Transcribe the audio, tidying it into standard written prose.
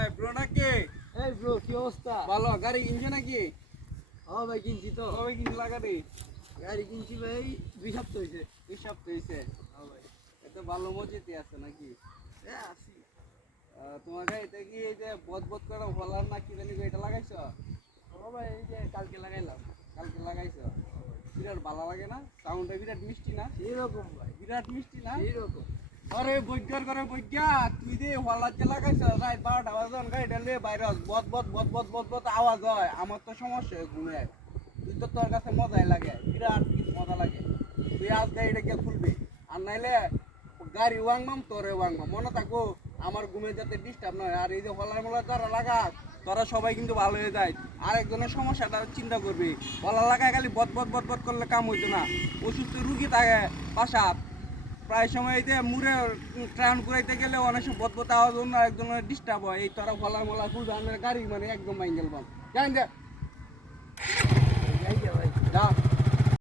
এই ব্রো নাকি? এই ব্রো কি অবস্থা? ভালো। গাড়ি কিনছে নাকি? হ্যাঁ ভাই কিনছি তো। কবে কিনলা গাড়ি? গাড়ি কিনছি ভাই 2 সপ্তাহ হয়েছে। 2 সপ্তাহ হয়েছে। হ্যাঁ ভাই। এত ভালো মজেতে আছে নাকি? আছি। তোমার গাড়িতে কি এই যে বদবদ করে হলার না কি জানি এটা লাগাইছো? হ্যাঁ ভাই এই যে কালকে লাগাইলাম। কালকে লাগাইছো? বিরাট ভালো লাগে না? সাউন্ডটা বিরাট মিষ্টি না? এরকম ভাই। বিরাট মিষ্টি না? এরকম। আরে বৈজ্ঞার করে বৈজ্ঞা তুই যে হলার যে লাগাইছো রাত 12টা বাজন গাড়িটা নিয়ে বাইরে বদ বদ বদ বদ বদ বদ আওয়াজ হয়। আমার তো সমস্যা হয় ঘুমে। তুই তো তোর কাছে মজাই লাগে, বিরাট মজা লাগে। তুই আজ গাড়িটা গিয়ে খুলবি আর নাইলে গাড়ি ওয়াংমাম তোরে ওয়াংমাম মনে থাকো। আমার ঘুমে যাতে ডিস্টার্ব নয়। আর এই যে হলার মলার যারা লাগা তোরা সবাই কিন্তু ভালো হয়ে যায়। আরেকজনের সমস্যাটা চিন্তা করবি। হলা লাগায় খালি বদ বদ বদ বদ করলে কাম হইতো না। অসুস্থ রুগী থাকে পাশাপ প্রায় সময় এই যে মুড়ে ট্রান ঘুরাইতে গেলে অনেক সময় বদবত আওয়াজ অন্য একজনের ডিস্টার্ব হয়। এই তোরা হলার মলা খুলবে আমার গাড়ি মানে একদম ভাঙ গেল জানেন